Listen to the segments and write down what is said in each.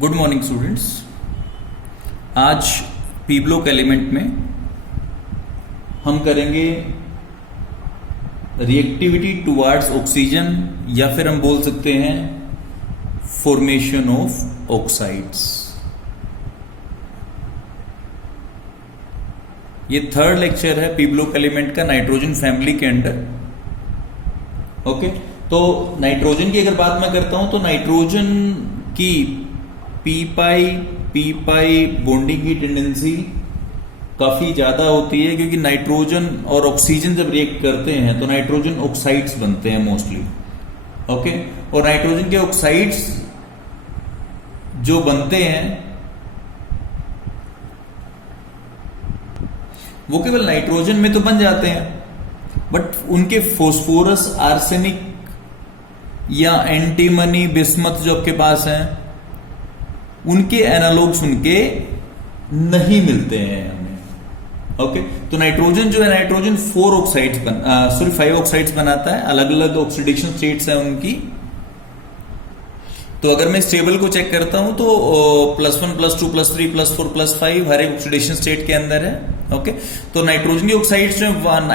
Good morning students. आज P block element में हम करेंगे रिएक्टिविटी टुवार्ड्स ऑक्सीजन या फिर हम बोल सकते हैं फॉर्मेशन ऑफ ऑक्साइड्स। ये थर्ड लेक्चर है पी ब्लॉक एलिमेंट का नाइट्रोजन फैमिली के अंडर। ओके, तो नाइट्रोजन की अगर बात मैं करता हूं तो नाइट्रोजन की पी पाई बॉन्डिंग की टेंडेंसी काफी ज्यादा होती है, क्योंकि नाइट्रोजन और ऑक्सीजन जब रिएक्ट करते हैं तो नाइट्रोजन ऑक्साइड्स बनते हैं मोस्टली। ओके, और नाइट्रोजन के ऑक्साइड्स जो बनते हैं वो केवल नाइट्रोजन में तो बन जाते हैं, बट उनके फॉस्फोरस, आर्सेनिक या एंटीमनी, बिस्मथ जो आपके पास हैं उनके एनालॉग्स उनके नहीं मिलते हैं हमें। ओके, तो नाइट्रोजन जो है नाइट्रोजन 5 ऑक्साइड्स बनाता है। अलग अलग ऑक्सीडेशन स्टेट्स हैं उनकी। तो अगर मैं इस टेबल को चेक करता हूं तो +1 +2 +3 +4 +5 हर एक ऑक्सीडेशन स्टेट के अंदर है। ओके, तो नाइट्रोजन की ऑक्साइड्स जो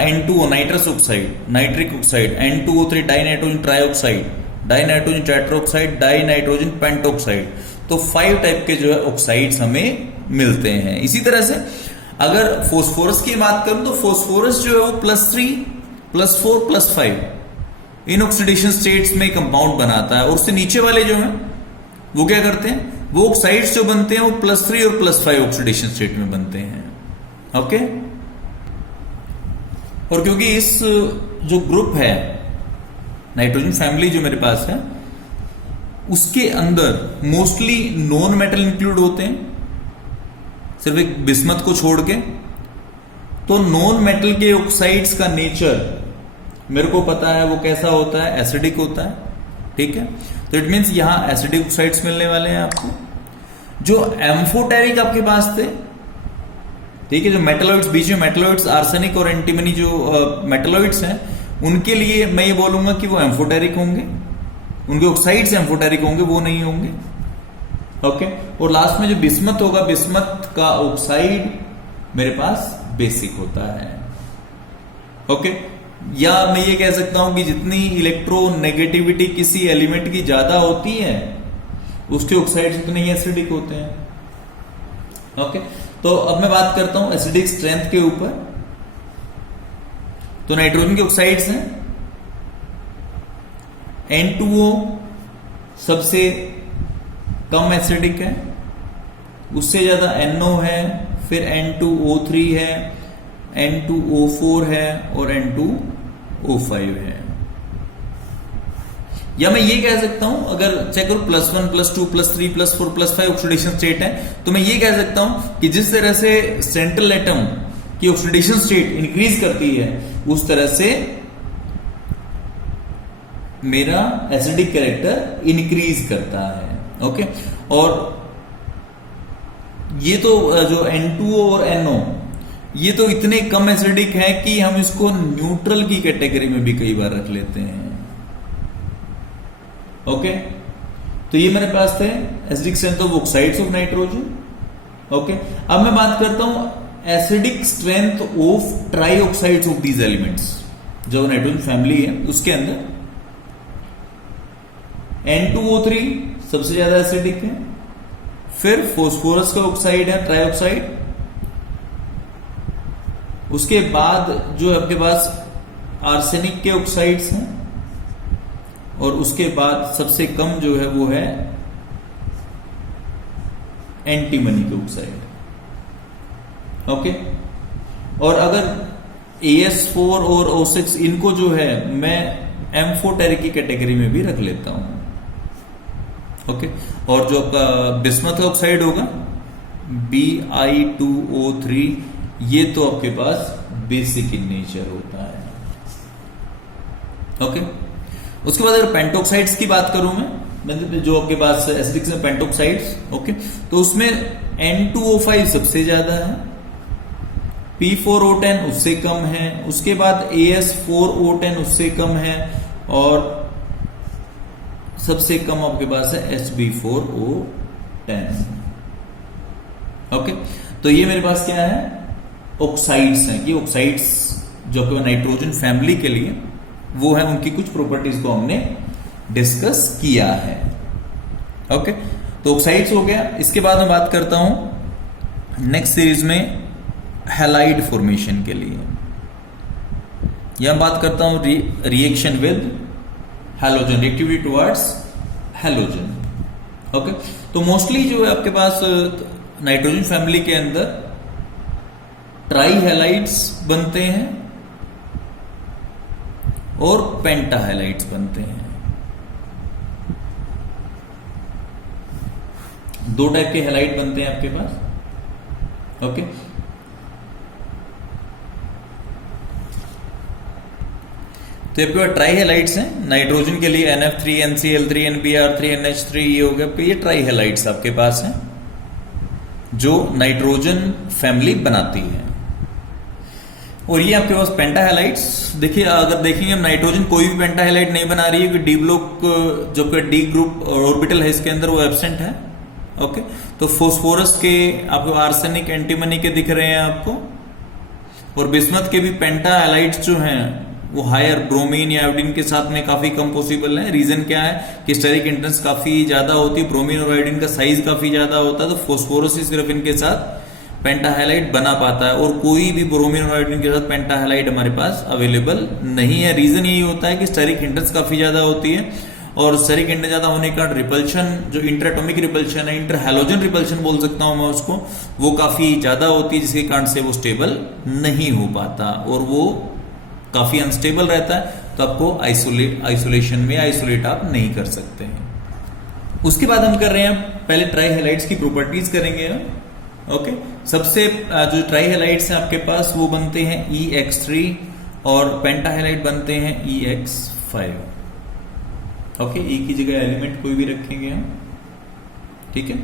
N2O nitrous oxide, nitric oxide, N2O3 dinitrogen trioxide, dinitrogen tetroxide, dinitrogen pentoxide. तो 5 टाइप के जो है ऑक्साइड्स हमें मिलते हैं। इसी तरह से अगर फॉस्फोरस की बात करूं तो फॉस्फोरस जो है वो +3 +4 +5 इन ऑक्सीडेशन स्टेट्स में कंपाउंड बनाता है। और उससे नीचे वाले जो हैं वो क्या करते हैं, वो ऑक्साइड्स जो बनते हैं वो +3 और +5 ऑक्सीडेशन स्टेट में बनते हैं। ओके, और क्योंकि इस जो ग्रुप है नाइट्रोजन फैमिली जो मेरे पास है उसके अंदर मोस्टली नॉन मेटल इंक्लूड होते हैं, सिर्फ एक बिस्मथ को छोड़ के। तो नॉन मेटल के ऑक्साइड्स का नेचर मेरे को पता है वो कैसा होता है, एसिडिक होता है। ठीक है, तो इट मींस यहां एसिडिक ऑक्साइड्स मिलने वाले हैं आपको। जो एम्फोटेरिक आपके पास थे, ठीक है, जो मेटलॉइड्स, बीच में मेटलॉइड्स, आर्सेनिक और एंटीमनी जो मेटलॉइड्स हैं उनके लिए मैं ये बोलूंगा कि वो एम्फोटेरिक होंगे, उनके ऑक्साइड्स एम्फोटेरिक होंगे, वो नहीं होंगे। ओके, और लास्ट में जो बिस्मथ होगा, बिस्मथ का ऑक्साइड मेरे पास बेसिक होता है। ओके, या मैं ये कह सकता हूं कि जितनी इलेक्ट्रोनेगेटिविटी किसी एलिमेंट की ज्यादा होती है उसके ऑक्साइड्स उतने ही एसिडिक होते हैं। ओके, तो अब मैं बात करता हूं एसिडिक स्ट्रेंथ के ऊपर। तो नाइट्रोजन के ऑक्साइड्स हैं N2O सबसे कम एसिडिक है, उससे ज्यादा NO है, फिर N2O3 है, N2O4 है और N2O5 है। या मैं ये कह सकता हूं, अगर चेक करो +1 +2 +3 +4 +5 ऑक्सीडेशन स्टेट है, तो मैं ये कह सकता हूं कि जिस तरह से सेंट्रल एटम की ऑक्सीडेशन स्टेट इंक्रीज करती है उस तरह से मेरा एसिडिक कैरेक्टर इंक्रीज करता है। ओके, और ये तो जो N2O और NO ये तो इतने कम एसिडिक है कि हम इसको न्यूट्रल की कैटेगरी में भी कई बार रख लेते हैं। ओके, तो ये मेरे पास थे acidic strength of oxides of nitrogen. Okay, अब मैं बात करता हूं acidic strength of trioxides of these elements. जो नाइट्रोजन फैमिली है उसके अंदर N2O3 सबसे ज्यादा एसिडिक है, फिर फॉस्फोरस का ऑक्साइड है ट्राइऑक्साइड, उसके बाद जो आपके पास आर्सेनिक के ऑक्साइड्स हैं, और उसके बाद सबसे कम जो है वो है एंटीमनी के ऑक्साइड। ओके, और अगर AS4 और O6 इनको जो है मैं एम्फोटेरिक की कैटेगरी में भी रख लेता हूं। ओके, और जो आपका बिस्मथ ऑक्साइड होगा Bi2O3 ये तो आपके पास बेसिक इन नेचर होता है। ओके, उसके बाद अगर पेंटॉक्साइड्स की बात करूं मैं, जो आपके पास एसिडिक में पेंटॉक्साइड्स, ओके, तो उसमें N2O5 सबसे ज्यादा है, P4O10 उससे कम है, उसके बाद AS4O10 उससे कम है, और सबसे कम आपके पास है HB4O 10। ओके, तो ये मेरे पास क्या है, ऑक्साइड्स हैं। ये ऑक्साइड्स जो कि नाइट्रोजन फैमिली के लिए वो है, उनकी कुछ प्रॉपर्टीज को हमने डिस्कस किया है। ओके, तो ऑक्साइड्स हो गया। इसके बाद मैं बात करता हूं नेक्स्ट सीरीज में हैलाइड फॉर्मेशन के लिए। यहां बात करता हूं reaction with halogen, reactivity towards halogen. Okay, तो मोस्टली जो है आपके पास नाइट्रोजन फैमिली के अंदर ट्राई हैलाइड्स बनते हैं और पेंटा हैलाइड्स बनते हैं। दो टाइप के हैलाइड बनते हैं आपके पास। ओके, तो आपके पास ट्राई हैलाइड्स हैं नाइट्रोजन के लिए, NF3, NCl3, NBr3, NH3 ये हो गया। ये ट्राई हैलाइड्स आपके पास हैं जो नाइट्रोजन फैमिली बनाती है। और ये आपके पास पेंटा हैलाइड्स, देखिए अगर देखेंगे हम नाइट्रोजन कोई भी पेंटा हैलाइड नहीं बना रही है, कि डी ब्लॉक जो कि डी ग्रुप ऑर्बिटल है इसके अंदर वो एब्सेंट है। ओके, तो फोस्फोरस के आपको आर्सेनिक, एंटीमनी के दिख रहे हैं आपको, और बिस्मथ के भी पेंटा हैलाइड्स जो हैं वो हायर ब्रोमीन या आयोडीन के साथ में काफी कम पॉसिबल है। रीजन क्या है कि स्टेरिक इंटेंस काफी ज्यादा होती है, ब्रोमीन और आयोडीन का साइज काफी ज्यादा होता है, तो फोस्फोरस ही सिर्फ इनके साथ पेंटाहैलाइड बना पाता है, और कोई भी ब्रोमीन और आयोडीन के साथ पेंटाहैलाइड हमारे पास अवेलेबल नहीं है। रीजन यही होता है कि स्टेरिक इंटेंस काफी ज्यादा होती है, और स्टेरिक इंटेंस ज्यादा होने का रिपल्शन, जो इंटरएटॉमिक रिपल्शन है, इंटर हैलोजन रिपल्शन बोल सकता हूं मैं उसको, वो काफी ज्यादा होती है, जिसके कारण से वो स्टेबल नहीं हो पाता और वो काफी अनस्टेबल रहता है। तो आपको आइसोलेशन में आइसोलेट आप नहीं कर सकते हैं। उसके बाद हम कर रहे हैं पहले ट्राई हैलाइड्स की प्रॉपर्टीज करेंगे हम। ओके, सबसे जो ट्राई हैलाइड्स हैं आपके पास वो बनते हैं EX3 और पेंटाहैलाइड बनते हैं EX5। ओके, ई की जगह एलिमेंट कोई भी रखेंगे हम, ठीक है।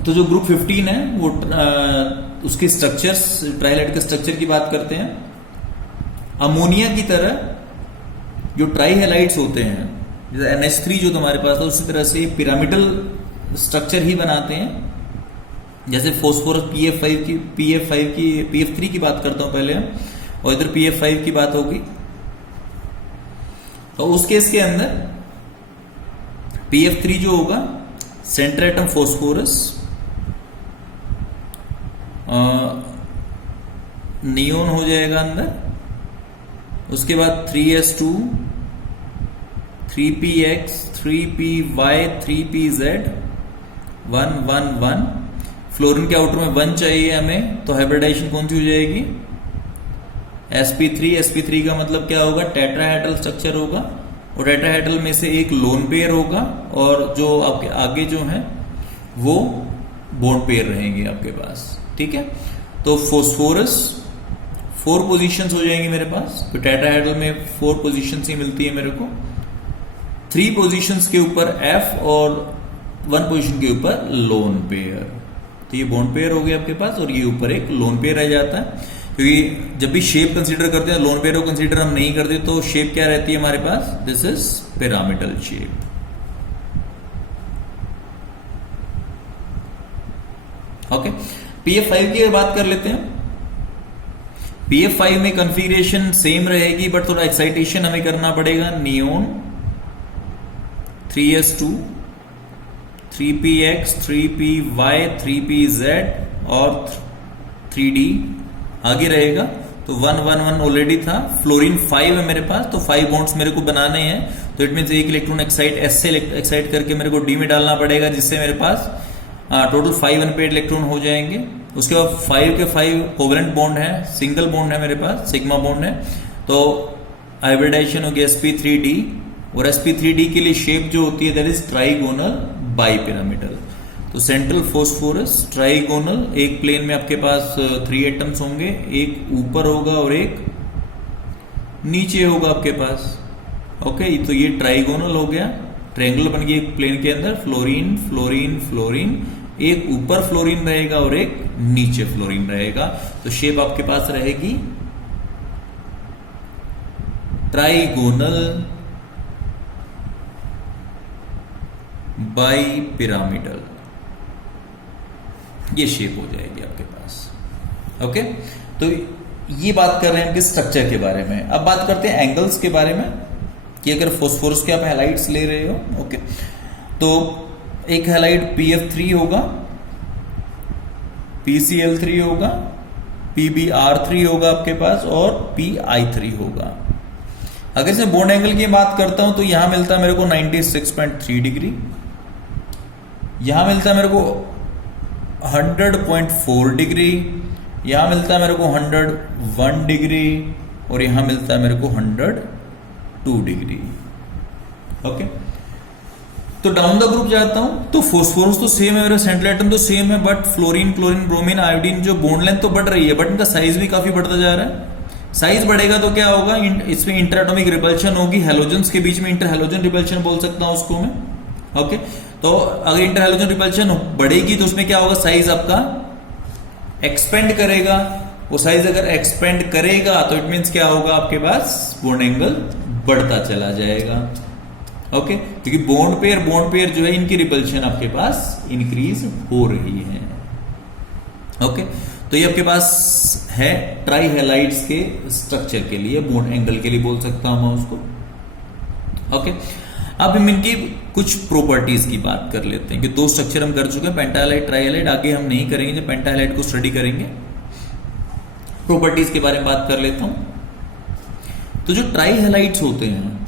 तो जो ग्रुप 15 है वो उसके स्ट्रक्चर्स, ट्राइहाइलाइड के स्ट्रक्चर की बात करते हैं। अमोनिया की तरह जो ट्राइहाइलाइड्स होते हैं, जैसे NH3 जो तुम्हारे पास था, उसी तरह से पिरामिडल स्ट्रक्चर ही बनाते हैं। जैसे फोस्फोरस PF3 की बात करता हूं पहले, और इधर PF5 की बात होगी। तो उस केस के अंदर PF3 जो होगा, सेंटर एटम फोस्फोरस, नियोन हो जाएगा अंदर, उसके बाद 3s2, 3px, 3py, 3pz, 1 1 1। Fluorine के आउटर में 1 चाहिए हमें, तो हाइब्रिडाइजेशन कौन सी हो जाएगी, sp3। sp3 का मतलब क्या होगा, टेट्राहेड्रल स्ट्रक्चर होगा, और टेट्राहेड्रल में से एक लोन पेयर होगा, और जो आपके आगे जो है वो बॉन्ड पेयर रहेंगे आपके पास, ठीक है। तो फोस्फोरस 4 पोजीशंस हो जाएंगी मेरे पास, तो टेट्राहेड्रल में 4 पोजीशंस ही मिलती है मेरे को। 3 पोजीशंस के ऊपर F और 1 पोजीशन के ऊपर लोन पेयर, तो ये बॉन्ड पेयर हो गया आपके पास, और ये ऊपर एक लोन पेयर रह जाता है। क्योंकि जब भी शेप कंसीडर करते हैं, लोन पेयर को कंसीडर हम नहीं करते, तो शेप क्या रहती है हमारे पास, this is pyramidal shape. Okay, PF5 की बात कर लेते हैं। PF5 में कॉन्फ़िगरेशन सेम रहेगी, बट थोड़ा एक्साइटेशन हमें करना पड़ेगा। Neon 3s2, 3px, 3py, 3pz और 3d आगे रहेगा। तो 1 1 1 ऑलरेडी था। फ्लोरीन 5 है मेरे पास, तो 5 बॉन्ड्स मेरे को बनाने हैं, तो इट मीन एक इलेक्ट्रॉन एक्साइट S से एक्साइट करके मेरे को D में डालना पड़ेगा, जिससे मेरे पास टोटल 5 अनपेयर्ड इलेक्ट्रॉन हो जाएंगे। उसके बाद 5 के 5 कोवेलेंट बॉन्ड है, सिंगल बॉन्ड है मेरे पास, सिग्मा बॉन्ड है, तो हाइब्रिडाइजेशन हो गया sp3d, और sp3d के लिए शेप जो होती है दैट इज ट्राइगोनल बाइपिरामिडल। तो सेंट्रल फोस्फोरस ट्राइगोनल, एक प्लेन में आपके पास 3 एटम्स होंगे, एक ऊपर होगा और एक नीचे होगा आपके पास। ओके, तो ये ट्राइगोनल हो गया, ट्रायंगल बन गया एक प्लेन के अंदर, फ्लोरीन फ्लोरीन फ्लोरीन, एक ऊपर फ्लोरीन रहेगा और एक नीचे फ्लोरीन रहेगा। तो शेप आपके पास रहेगी ट्राइगोनल बाई पिरामिडल, ये शेप हो जाएगी आपके पास। ओके, तो ये बात कर रहे हैं कि स्ट्रक्चर के बारे में। अब बात करते हैं एंगल्स के बारे में कि अगर फॉस्फोरस के आप हैलाइड्स ले रहे हो, ओके, तो एक हैलाइड PF3 होगा, PCl3 होगा, PbR3 होगा आपके पास और PI3 होगा। अगर इसमें बॉन्ड एंगल की बात करता हूं तो यहां मिलता है मेरे को 96.3 डिग्री, यहां मिलता है मेरे को 100.4 डिग्री, यहां मिलता है मेरे को 101 डिग्री और यहां मिलता है मेरे को 102 डिग्री। ओके, तो डाउन द ग्रुप जाता हूं तो फॉस्फोरस तो सेम है, मेरा सेंट्रल एटम तो सेम है, but fluorine, chlorine, bromine, iodine जो बॉन्ड लेंथ तो बढ़ रही है, बट इनका साइज भी काफी बढ़ता जा रहा है। साइज बढ़ेगा तो क्या होगा, इसमें इंटरएटॉमिक रिपल्शन होगी, हैलोजेंस के बीच में इंटर हैलोजन रिपल्शन बोल सकता हूं उसको मैं। ओके, तो अगर इंटर हैलोजन रिपल्शन बढ़ेगी तो उसमें क्या होगा, साइज आपका एक्सपेंड करेगा। वो साइज अगर एक्सपेंड करेगा तो इट मींस क्या होगा, आपके पास बॉन्ड एंगल बढ़ता चला जाएगा। ओके, क्योंकि बॉन्ड पेयर जो है इनकी रिपल्शन आपके पास इंक्रीज हो रही है। ओके, तो ये आपके पास है ट्राई हैलाइड्स के स्ट्रक्चर के लिए, बॉन्ड एंगल के लिए बोल सकता हूं मैं उसको। ओके, अब हम इनकी कुछ प्रॉपर्टीज की बात कर लेते हैं कि दो स्ट्रक्चर हम कर चुके हैं, पेंटाहैलाइड, ट्राईहैलाइड। आगे हम नहीं करेंगे, जब पेंटाहैलाइड को स्टडी करेंगे प्रॉपर्टीज के बारे में बात कर लेता हूं। तो जो ट्राईहैलाइड्स होते हैं,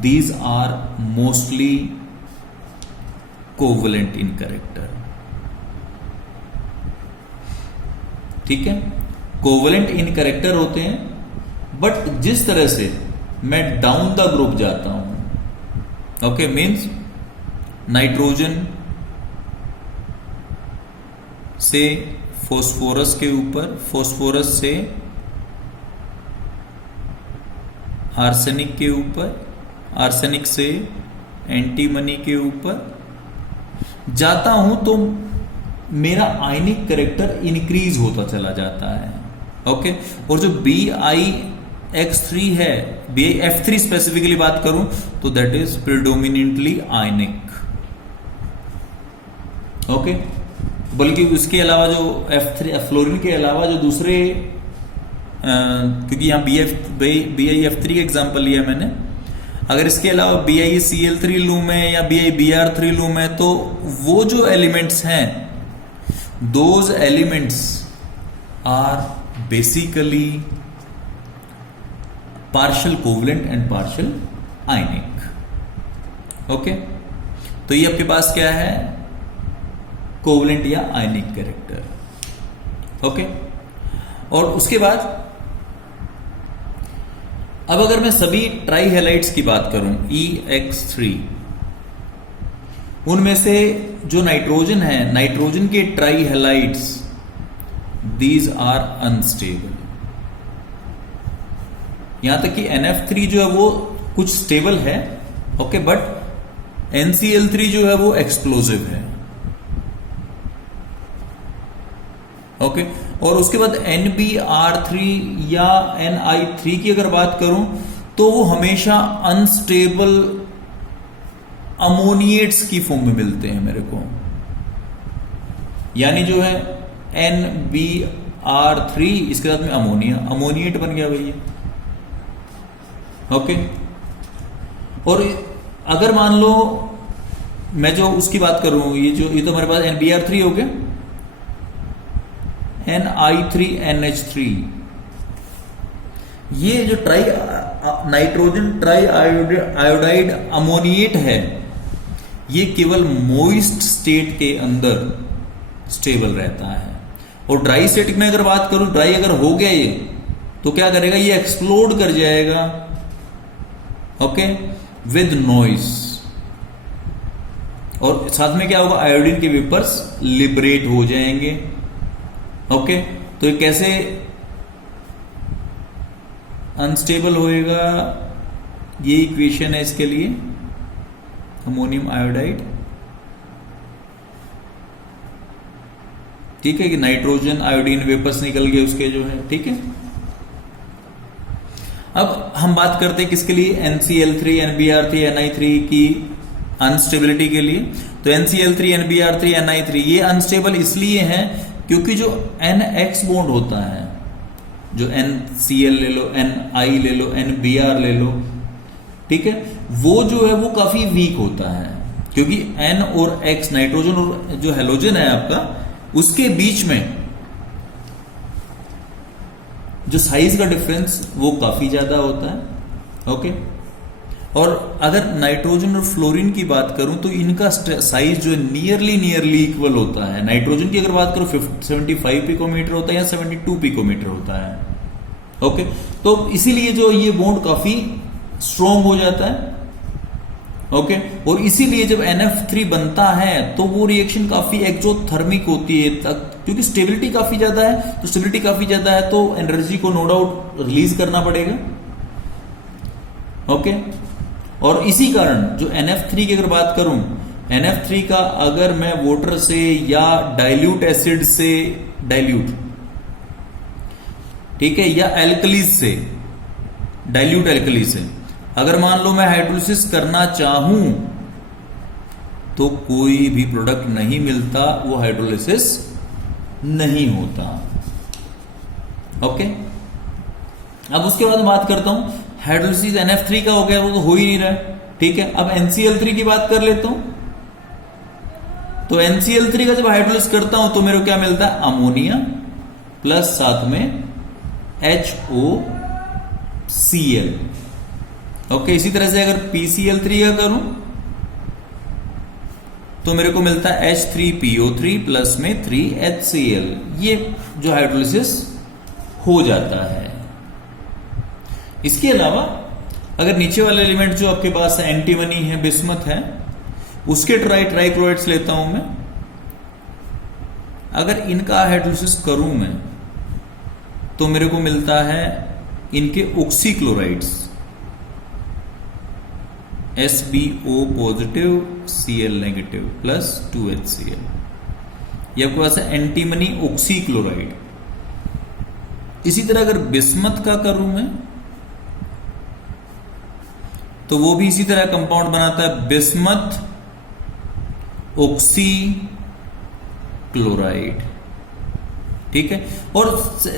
these are mostly covalent in character. ठीक है, कोवलेंट इन कैरेक्टर होते हैं, बट जिस तरह से मैं डाउन द ग्रुप जाता हूं, ओके, मीन्स नाइट्रोजन से फॉस्फोरस के ऊपर, फॉस्फोरस से आर्सेनिक के ऊपर, आर्सेनिक से एंटीमनी के ऊपर जाता हूं तो मेरा आयनिक कैरेक्टर इंक्रीज होता चला जाता है। ओके, और जो BiX3 है, BiF3 स्पेसिफिकली बात करूं तो that is predominantly ionic. Okay, बल्कि उसके अलावा जो F3 फ्लोरीन के अलावा जो दूसरे क्योंकि यहां BiF3 का एग्जांपल लिया मैंने, अगर इसके अलावा BiCl3 लूं मैं या BiBr3 लूं मैं, तो वो जो एलिमेंट्स हैं, those elements are basically partial covalent and partial ionic. Okay, तो ये आपके पास क्या है, कोवलेंट या आयनिक कैरेक्टर। ओके, और उसके बाद अब अगर मैं सभी ट्राईहैलाइड्स की बात करूं, EX3, उनमें से जो नाइट्रोजन है, नाइट्रोजन के ट्राईहैलाइड्स, दीज आर अनस्टेबल। यहां तक कि NF3 जो है वो कुछ स्टेबल है, ओके, बट NCl3 जो है वो एक्सप्लोजिव है। ओके, और उसके बाद NBr3 या Ni3 की अगर बात करूं तो वो हमेशा अनस्टेबल अमोनिएट्स की फॉर्म में मिलते हैं मेरे को। यानी जो है NBr3, इसके साथ में अमोनिया, अमोनिएट बन गया भैया। ओके, और अगर मान लो मैं जो उसकी बात करूं, ये तो हमारे पास NBr3 हो गया, Ni3NH3, ये जो नाइट्रोजन ट्राई आयोडाइड अमोनिएट है, ये केवल मोइस्ट स्टेट के अंदर स्टेबल रहता है। और ड्राई स्टेट में अगर बात करूं, ड्राई अगर हो गया ये, तो क्या करेगा, ये एक्सप्लोड कर जाएगा, ओके, विद नॉइस, और साथ में क्या होगा, आयोडीन के वेपर्स लिबरेट हो जाएंगे। ओके, तो ये कैसे अनस्टेबल होएगा, ये इक्वेशन है इसके लिए, अमोनियम आयोडाइड। ठीक है, कि नाइट्रोजन आयोडीन वेपर्स निकल गए उसके जो है। ठीक है, अब हम बात करते हैं किसके लिए, NCl3, NBr3, Ni3 की अनस्टेबिलिटी के लिए। तो NCl3, NBr3, Ni3 ये अनस्टेबल इसलिए है क्योंकि जो NX बॉन्ड होता है, जो NCl ले लो, Ni ले लो, NBr ले लो, ठीक है, वो जो है वो काफी वीक होता है क्योंकि N और X नाइट्रोजन और जो हेलोजन है आपका उसके बीच में जो साइज का डिफरेंस वो काफी ज्यादा होता है। ओके, और अगर नाइट्रोजन और फ्लोरीन की बात करूं तो इनका साइज जो है नियरली इक्वल होता है। नाइट्रोजन की अगर बात करूं 75 पिकोमीटर होता है या 72 पिकोमीटर होता है। ओके, तो इसीलिए जो ये बॉन्ड काफी स्ट्रॉन्ग हो जाता है। ओके, और इसीलिए जब NF3 बनता है तो वो रिएक्शन काफी एक्सोथर्मिक होती है क्योंकि स्टेबिलिटी काफी ज्यादा है। तो स्टेबिलिटी काफी ज्यादा है तो एनर्जी को नो डाउट रिलीज करना पड़ेगा। ओके, और इसी कारण जो NF3 की अगर बात करूं, NF3 का अगर मैं वाटर से या डाइल्यूट एसिड से डाइल्यूट, ठीक है, या एल्कली से डाइल्यूट एल्कली से अगर मान लो मैं हाइड्रोलिसिस करना चाहूं तो कोई भी प्रोडक्ट नहीं मिलता, वो हाइड्रोलिसिस नहीं होता। ओके, अब उसके बाद बात करता हूं हाइड्रोलिसिस NF3 का हो गया, वो तो हो ही नहीं रहा है। ठीक है, अब NCl3 की बात कर लेता हूं। तो NCl3 का जब हाइड्रोलिसिस करता हूं तो मेरे को क्या मिलता है, अमोनिया प्लस साथ में HOCl। ओके, इसी तरह से अगर PCl3 का करूं तो मेरे को मिलता है H3PO3 प्लस में 3HCl। ये जो हाइड्रोलिसिस हो जाता है। इसके अलावा अगर नीचे वाले एलिमेंट जो आपके पास है, एंटीमनी है, बिस्मथ है, उसके ट्राइक्लोराइड्स लेता हूं मैं। अगर इनका हाइड्रोलिसिस करूं मैं तो मेरे को मिलता है इनके ऑक्सीक्लोराइड्स, SbO positive Cl negative plus 2HCl। ये आपके पास है एंटीमनी ऑक्सीक्लोराइड। इसी तरह अगर बिस्मथ का करूं मैं तो वो भी इसी तरह कंपाउंड बनाता है, बिस्मथ ऑक्सी क्लोराइड। ठीक है, और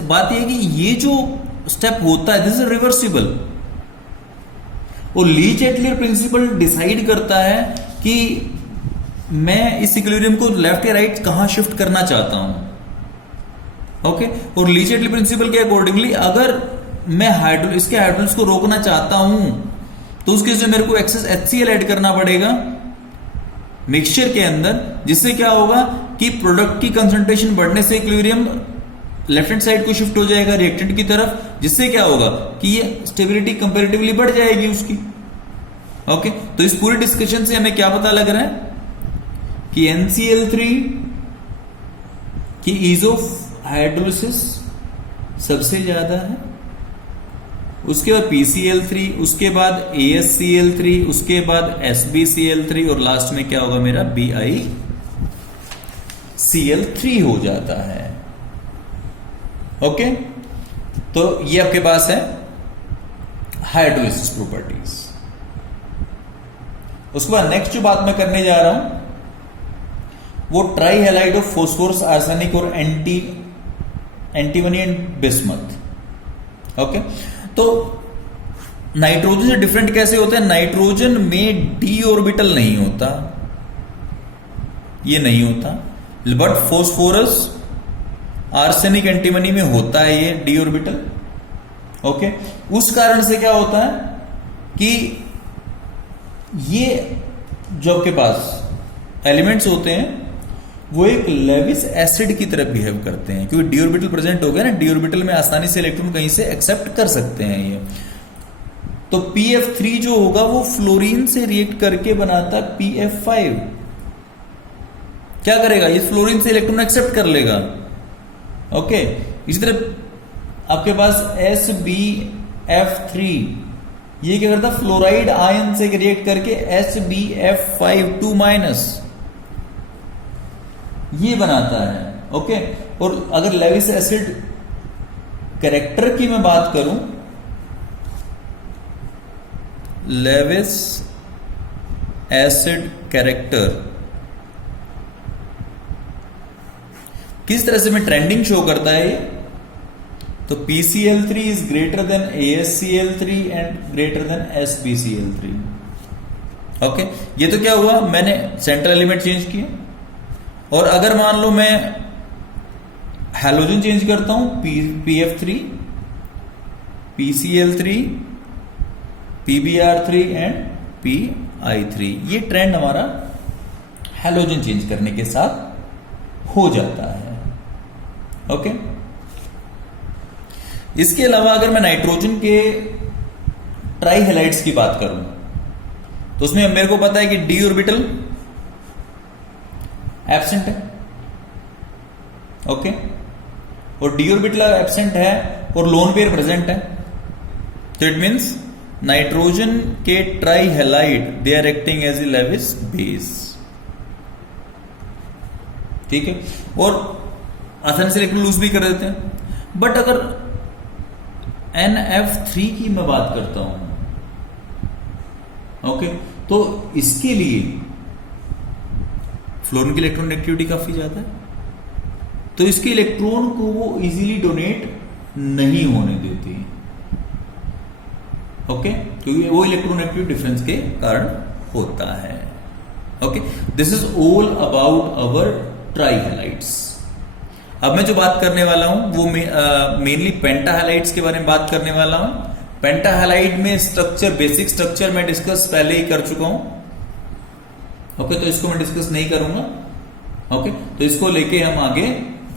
बात यह है कि ये जो स्टेप होता है दिस इज रिवर्सिबल, और लीच-एटलियर प्रिंसिपल डिसाइड करता है कि मैं इस इक्विलिब्रियम को लेफ्ट या राइट कहां शिफ्ट करना चाहता हूं। ओके, और लीच-एटलियर प्रिंसिपल के अकॉर्डिंगली अगर मैं इसके हाइड्रोलिसिस को रोकना चाहता हूं तो उसके लिए मेरे को एक्सेस HCl ऐड करना पड़ेगा मिक्सचर के अंदर, जिससे क्या होगा कि प्रोडक्ट की कंसंट्रेशन बढ़ने से इक्विलिब्रियम लेफ्ट हैंड साइड को शिफ्ट हो जाएगा रिएक्टेंट की तरफ, जिससे क्या होगा कि ये स्टेबिलिटी कंपैरेटिवली बढ़ जाएगी उसकी। ओके, तो इस पूरे डिस्कशन से हमें क्या पता लग रहा है कि NCl3 की ईज ऑफ हाइड्रोलिसिस सबसे ज्यादा है, उसके बाद PCl3, उसके बाद AsCl3, उसके बाद SbCl3 और लास्ट में क्या होगा मेरा BiCl3 हो जाता है। ओके, तो ये आपके पास है हाइड्रोलिसिस प्रॉपर्टीज। उसके बाद नेक्स्ट जो बात मैं करने जा रहा हूं वो try halide of phosphorus, arsenic और एंटीमनी एंड बिस्मथ। ओके, तो नाइट्रोजन से डिफरेंट कैसे होता है, नाइट्रोजन में डी ऑर्बिटल नहीं होता, ये नहीं होता, बट फॉस्फोरस, आर्सेनिक, एंटीमनी में होता है ये डी ऑर्बिटल। ओके, उस कारण से क्या होता है कि ये जो आपके पास एलिमेंट्स होते हैं वो एक लेविस एसिड की तरह बिहेव करते हैं, क्योंकि डी ऑर्बिटल प्रेजेंट हो गया ना, डी ऑर्बिटल में आसानी से इलेक्ट्रॉन कहीं से एक्सेप्ट कर सकते हैं ये। तो PF3 जो होगा वो फ्लोरीन से रिएक्ट करके बनाता PF5। क्या करेगा, ये फ्लोरीन से इलेक्ट्रॉन एक्सेप्ट कर लेगा। ओके, इसी तरह आपके पास SbF3 ये क्या करता, फ्लोराइड आयन से रिएक्ट करके SbF5 2- ये बनाता है। ओके, और अगर लेविस एसिड कैरेक्टर की मैं बात करूं, लेविस एसिड कैरेक्टर किस तरह से में ट्रेंडिंग शो करता है ये, तो PCl3 is greater than AsCl3 and greater than SbCl3। Okay, ये तो क्या हुआ, मैंने सेंट्रल एलिमेंट चेंज किया। और अगर मान लो मैं हैलोजन चेंज करता हूं, PF3, PCl3, PBr3 and PI3, ये ट्रेंड हमारा हैलोजन चेंज करने के साथ हो जाता है। ओके, इसके अलावा अगर मैं नाइट्रोजन के ट्राई हैलाइड्स की बात करूं तो उसमें मेरे को पता है कि d ऑर्बिटल एब्सेंट है। ओके, और d ऑर्बिटल एब्सेंट है और लोन पेयर प्रेजेंट है, तो इट मींस नाइट्रोजन के trihalide they are acting as a Lewis base. ठीक है, और आसानी से इलेक्ट्रॉन लूज भी कर देते हैं। बट अगर NF3 की मैं बात करता हूं, ओके, तो इसके लिए फ्लोरीन की इलेक्ट्रॉन एक्टिविटी काफी ज्यादा है, तो इसके इलेक्ट्रॉन को वो इजीली डोनेट नहीं होने देती। ओके, क्योंकि वो इलेक्ट्रॉन एक्टिव डिफरेंस के कारण होता है। Okay, this is all about our try halides. अब मैं जो बात करने वाला हूं वो मेनली पेंटा हैलाइड्स के बारे में बात करने वाला हूं। पेंटा हैलाइड में स्ट्रक्चर, बेसिक स्ट्रक्चर मैं डिस्कस पहले ही कर चुका हूं। ओके, तो इसको मैं डिस्कस नहीं करूंगा। ओके, तो इसको लेके हम आगे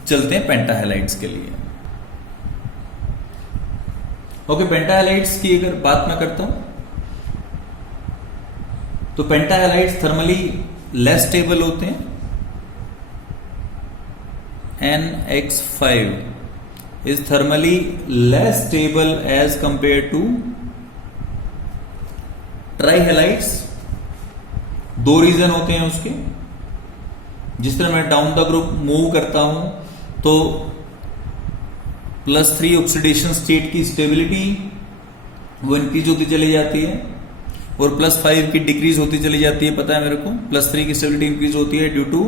चलते हैं पेंटा हैलाइड्स के लिए। ओके, पेंटा हैलाइड्स की अगर बात मैं करता हूं तो पेंटा हैलाइड्स थर्मली लेस स्टेबल होते हैं। NX5 is thermally less stable as compared to ट्राइहैलाइड्स। दो रीजन होते हैं उसके। जिस तरह मैं डाउन द ग्रुप मूव करता हूं तो +3 ऑक्सीडेशन स्टेट की स्टेबिलिटी वो इंक्रीज होती चली जाती है और +5 की डिक्रीज होती चली जाती है। पता है मेरे को, +3 की स्टेबिलिटी इंक्रीज होती है due to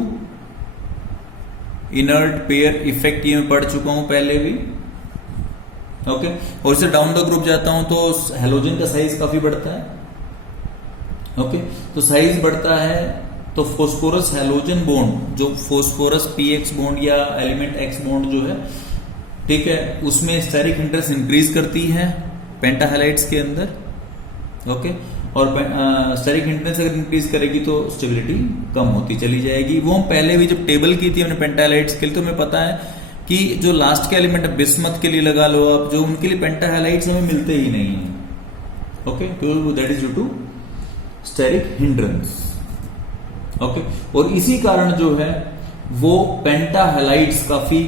inert pair effect, ये मैं पढ़ चुका हूं पहले भी। ओके, और इससे डाउन द ग्रुप जाता हूं तो हैलोजन का साइज काफी बढ़ता है। ओके, तो साइज बढ़ता है तो फॉस्फोरस हैलोजन बॉन्ड, जो फॉस्फोरस PX बॉन्ड या एलिमेंट X बॉन्ड जो है, ठीक है, उसमें स्टेरिक हिंड्रेंस इंक्रीज करती है पेंटा हैलाइड्स के अंदर। ओके, और स्टेरिक हिंड्रेंस अगर इंक्रीज करेगी तो स्टेबिलिटी कम होती चली जाएगी। वो हम पहले भी जब टेबल की थी हमने पेंटा हैलाइड्स के लिए, तो हमें पता है कि जो लास्ट के एलिमेंट है, बिस्मथ के लिए लगा लो आप, जो उनके लिए पेंटा हैलाइड्स हमें मिलते ही नहीं है। ओके, तो that is due to steric hindrance. Okay, और इसी कारण जो है वो पेंटा हैलाइड्स काफी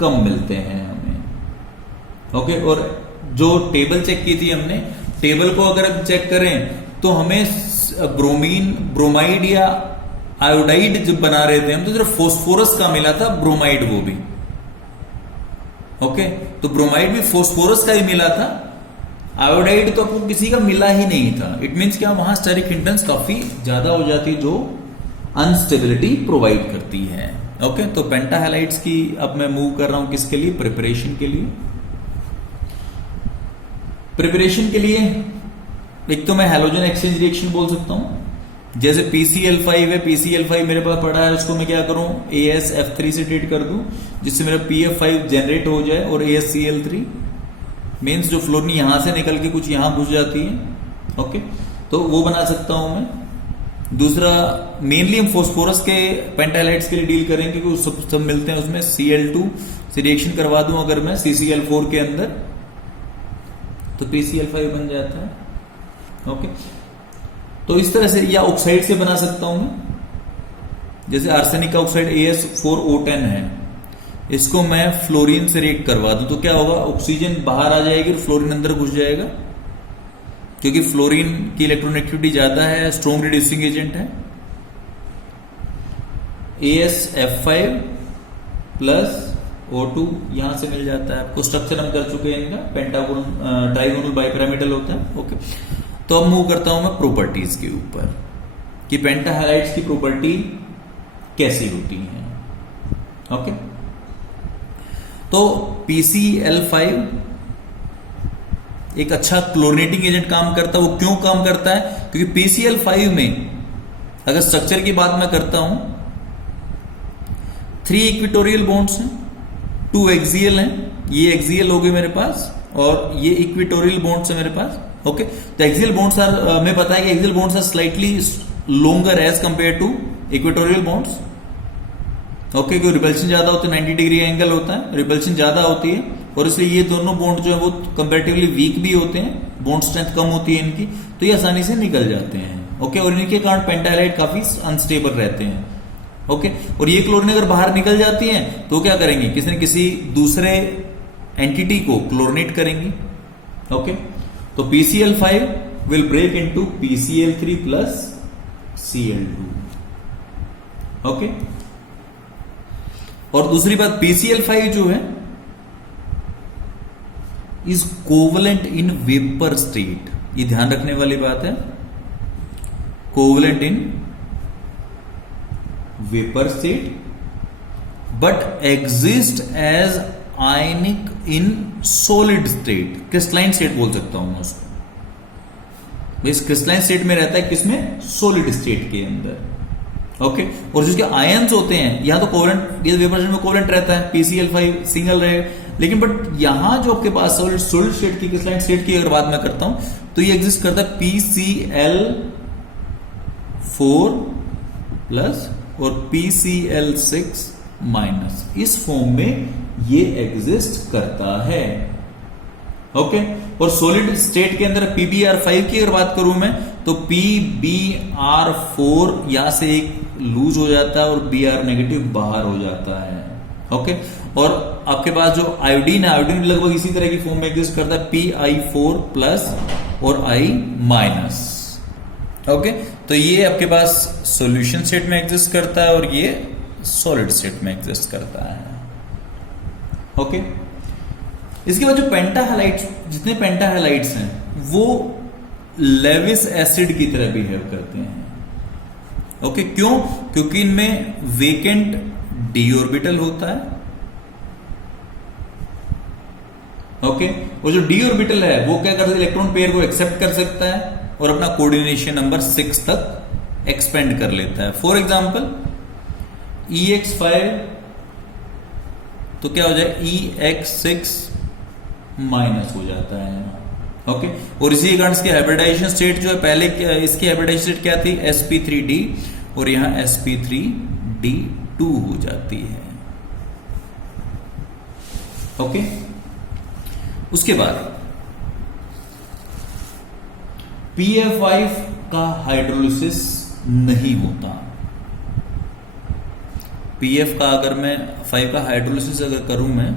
कम मिलते हैं हमें। ओके, और जो टेबल चेक की थी हमने, टेबल को अगर हम चेक करें तो हमें ब्रोमीन, ब्रोमाइड या आयोडाइड जब बना रहे थे हम तो सिर्फ फॉस्फोरस का मिला था, ब्रोमाइड वो भी। ओके, तो ब्रोमाइड भी फॉस्फोरस का ही मिला था, आयोडाइड तो आपको किसी का मिला ही नहीं था। इट मींस क्या, वहां स्टेरिक हिंड्रेंस काफी ज्यादा हो जाती जो अनस्टेबिलिटी प्रोवाइड करती है। ओके, तो पेंटा हैलाइड्स की अब मैं मूव कर रहा हूं किसके लिए, प्रिपरेशन के लिए। प्रिपरेशन के लिए एक तो मैं हैलोजन एक्सचेंज रिएक्शन बोल सकता हूं। जैसे PCl5 है, PCl5 मेरे पास पड़ा है, उसको मैं क्या करूं, AsF3 से ट्रीट कर दूं जिससे मेरा PF5 जनरेट हो जाए और AsCl3 मीन्स जो फ्लोरीन यहां से निकल के कुछ यहां घुस जाती है। ओके, तो वो बना सकता हूं मैं। दूसरा, मेनली हम फॉस्फोरस के पेंटालाइड्स के लिए डील करेंगे क्योंकि सब मिलते हैं उसमें। Cl2 से रिएक्शन करवा दूं अगर मैं CCl4 के अंदर तो PCl5 बन जाता है। ओके, तो इस तरह से, या ऑक्साइड से बना सकता हूं मैं। जैसे आर्सेनिक का ऑक्साइड As4O10 है, इसको मैं फ्लोरीन से रिएक्ट करवा दूं तो क्या होगा, ऑक्सीजन बाहर आ जाएगी और फ्लोरीन अंदर घुस जाएगा क्योंकि फ्लोरीन की इलेक्ट्रोनेगेटिविटी ज्यादा है, स्ट्रॉन्ग रिड्यूसिंग एजेंट है। AsF5 प्लस O2 यहां से मिल जाता है आपको। स्ट्रक्चर हम कर चुके हैं इनका, ट्राइगोनल बाइपिरामिडल होता है। ओके, तो अब मूव करता हूं मैं प्रॉपर्टीज के ऊपर। कि पेंटा हैलाइड्स की प्रॉपर्टी कैसी होती है। ओके, तो PCl5 एक अच्छा क्लोरिनेटिंग एजेंट काम करता है। वो क्यों काम करता है? क्योंकि PCl5 में अगर स्ट्रक्चर की बात मैं करता हूं, 3 इक्वेटोरियल बॉन्ड्स हैं, 2 एक्सियल हैं, ये एक्सियल हो गए मेरे पास और ये इक्वेटोरियल बॉन्ड्स है मेरे पास। ओके, तो एक्सियल बॉन्ड्स आर, हमें पता है कि axial bonds are slightly longer as compared to equatorial bonds. Okay, क्योंकि रिपल्शन ज्यादा होती है, 90 डिग्री एंगल होता है, रिपल्शन ज्यादा होती है और इसलिए ये दोनों बॉन्ड जो है वो कंपैरेटिवली वीक भी होते हैं, बॉन्ड स्ट्रेंथ कम होती है इनकी, तो ये आसानी से निकल जाते हैं। ओके, और इनके कारण पेंटा हैलाइड काफी अनस्टेबल रहते हैं। ओके, और ये क्लोरीन अगर बाहर निकल जाती है तो क्या करेंगे, किसी न किसी दूसरे एंटिटी को क्लोरिनेट करेंगी। ओके, तो PCl5 will break into PCl3 plus Cl2। Okay, और दूसरी बात, PCl5 जो है is covalent in vapour state, ये ध्यान रखने वाली बात है, covalent in vapour state but exist as ionic in solid state, crystalline state बोल सकता हूं मैं उसको। इस क्रिस्टलाइन स्टेट में रहता है, किसमें? सॉलिड स्टेट के अंदर। ओके, और जिसके आयंस होते हैं, यहां तो कोवलेंट, ये वेपर स्टेट में कोवलेंट रहता है, PCl5 सिंगल रहे, लेकिन बट यहां जो आपके पास सॉलिड स्टेट की, क्रिस्टलाइन स्टेट की अगर बात मैं करता हूं, तो ये एग्जिस्ट करता है PCl4 प्लस और PCl6 माइनस, इस फॉर्म में ये एग्जिस्ट करता है। ओके, और सॉलिड स्टेट के अंदर PbR5 की अगर बात करूं मैं, तो PbR4 यहां से एक लूज हो जाता है और Br नेगेटिव बाहर हो जाता है। ओके, और आपके पास जो आयोडीन है, आयोडीन लगभग इसी तरह की फॉर्म में एग्जिस्ट करता है, Pi4 प्लस और I माइनस। ओके, तो ये आपके पास सॉल्यूशन स्टेट में एग्जिस्ट करता है और ये सॉलिड स्टेट में एग्जिस्ट करता है। ओके, इसके बाद जो पेंटा हैलाइड्स, जितने पेंटा हैलाइड्स हैं वो लेविस एसिड की तरह बिहेव करते हैं। ओके, क्यों? क्योंकि इनमें वेकेंट डी ऑर्बिटल होता है। ओके, और जो डी ऑर्बिटल है वो क्या करता है, इलेक्ट्रॉन पेयर को एक्सेप्ट कर सकता है और अपना कोऑर्डिनेशन नंबर 6 तक एक्सपेंड कर लेता है। फॉर एग्जांपल EX5 तो क्या हो जाए, EX6 माइनस हो जाता है। ओके, और इसी कारण इसकी हाइब्रिडाइजेशन स्टेट जो है, पहले इसकी हाइब्रिडाइजेशन स्टेट क्या थी, sp3d, और यहां sp3d2 हो जाती है। ओके, उसके बाद PF5 का हाइड्रोलिसिस नहीं होता। PF का अगर मैं 5 का हाइड्रोलिसिस अगर करूं मैं,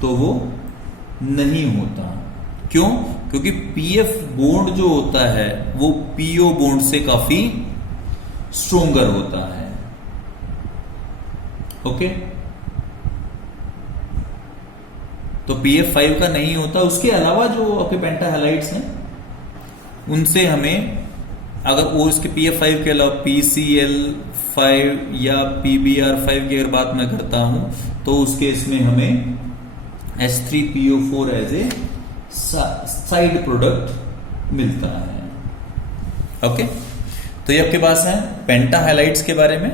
तो वो नहीं होता। क्यों? क्योंकि PF बॉन्ड जो होता है वो PO बॉन्ड से काफी स्ट्रोंगर होता है। ओके, तो PF5 का नहीं होता। उसके अलावा जो आपके पेंटा हैलाइड्स हैं उनसे हमें, अगर वो इसके PF5 के अलावा PCl5 या PbR5 की अगर बात मैं करता हूं, तो उसके इसमें हमें H3PO4 as a side product मिलता है। ओके, तो ये आपके पास है पेंटा हैलाइड्स के बारे में।